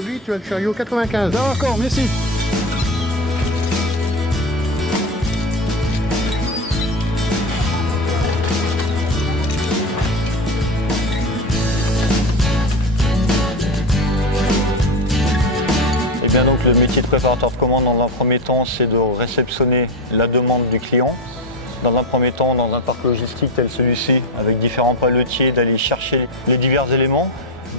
aujourd'hui, tu as le chariot 95. D'accord, merci. Et bien donc le métier de préparateur de commande dans un premier temps, c'est de réceptionner la demande du client. Dans un premier temps, dans un parc logistique tel celui-ci, avec différents paletiers, d'aller chercher les divers éléments,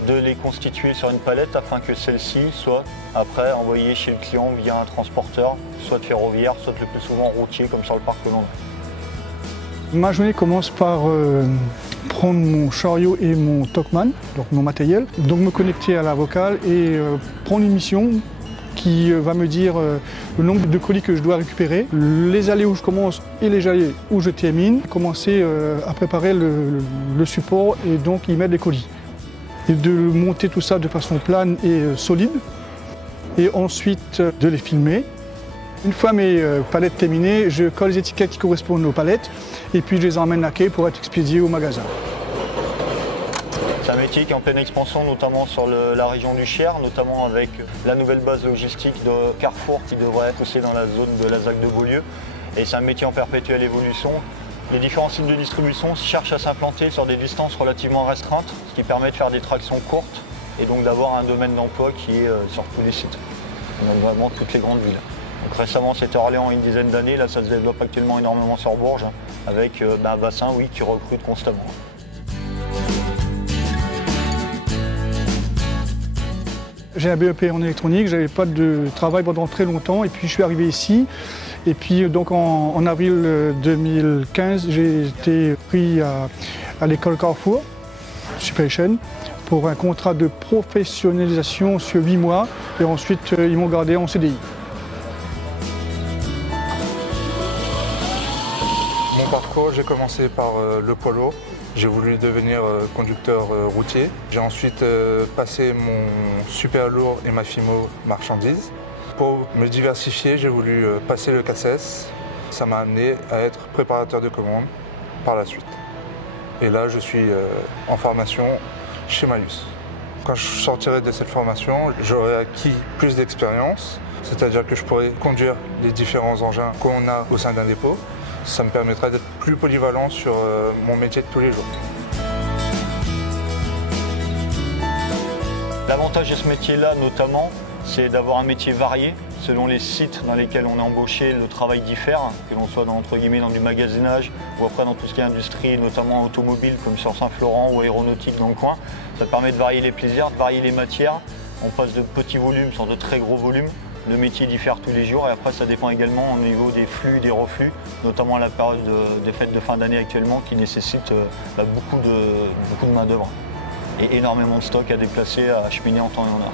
de les constituer sur une palette afin que celle-ci soit après envoyée chez le client via un transporteur, soit ferroviaire, soit le plus souvent routier, comme sur le parc que l'on a. Ma journée commence par prendre mon chariot et mon Talkman, donc mon matériel, donc me connecter à la vocale et prendre une mission qui va me dire le nombre de colis que je dois récupérer, les allées où je commence et les allées où je termine, commencer à préparer le support et donc y mettre les colis. Et de monter tout ça de façon plane et solide, et ensuite de les filmer. Une fois mes palettes terminées, je colle les étiquettes qui correspondent aux palettes et puis je les emmène à quai pour être expédiés au magasin. C'est un métier qui est en pleine expansion, notamment sur la région du Cher, notamment avec la nouvelle base logistique de Carrefour qui devrait être aussi dans la zone de la ZAC de Beaulieu. Et c'est un métier en perpétuelle évolution. Les différents sites de distribution cherchent à s'implanter sur des distances relativement restreintes, ce qui permet de faire des tractions courtes et donc d'avoir un domaine d'emploi qui est sur tous les sites, donc vraiment toutes les grandes villes. Donc récemment c'était Orléans une dizaine d'années, là ça se développe actuellement énormément sur Bourges, avec un bassin qui recrute constamment. J'ai un BEP en électronique, j'avais pas de travail pendant très longtemps et puis je suis arrivé ici. Et puis donc en avril 2015, j'ai été pris à l'école Carrefour, Supéchen, pour un contrat de professionnalisation sur 8 mois et ensuite ils m'ont gardé en CDI. Mon parcours, j'ai commencé par le poids lourd. J'ai voulu devenir conducteur routier. J'ai ensuite passé mon super lourd et ma FIMO marchandises. Pour me diversifier, j'ai voulu passer le CACES. Ça m'a amené à être préparateur de commandes par la suite. Et là, je suis en formation chez Malus. Quand je sortirai de cette formation, j'aurai acquis plus d'expérience, c'est-à-dire que je pourrai conduire les différents engins qu'on a au sein d'un dépôt. Ça me permettra d'être plus polyvalent sur mon métier de tous les jours. L'avantage de ce métier-là, notamment, c'est d'avoir un métier varié. Selon les sites dans lesquels on est embauché, le travail diffère, que l'on soit entre guillemets dans du magasinage ou après dans tout ce qui est industrie, notamment automobile, comme sur Saint-Florent ou aéronautique dans le coin. Ça permet de varier les plaisirs, de varier les matières. On passe de petits volumes sur de très gros volumes. Le métier diffère tous les jours et après ça dépend également au niveau des flux, des reflux, notamment à la période des fêtes de fin d'année actuellement qui nécessite beaucoup de main d'œuvre et énormément de stock à déplacer, à acheminer en temps et en heure.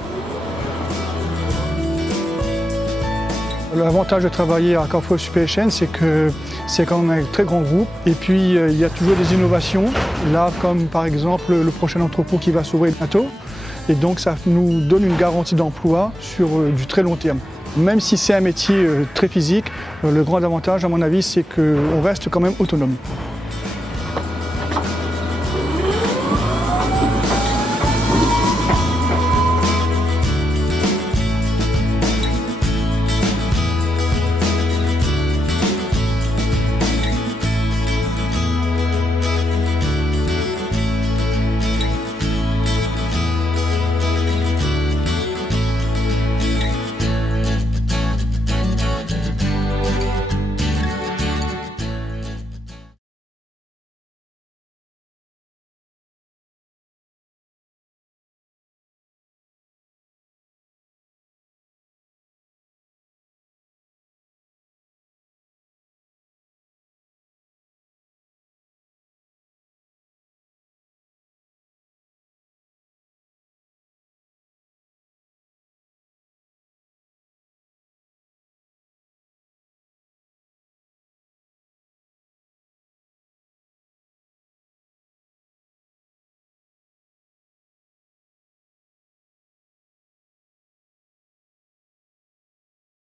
L'avantage de travailler à Carrefour Supéchen, c'est que c'est quand même un très grand groupe et puis il y a toujours des innovations, là comme par exemple le prochain entrepôt qui va s'ouvrir bientôt. Et donc ça nous donne une garantie d'emploi sur du très long terme. Même si c'est un métier très physique, le grand avantage à mon avis c'est qu'on reste quand même autonome.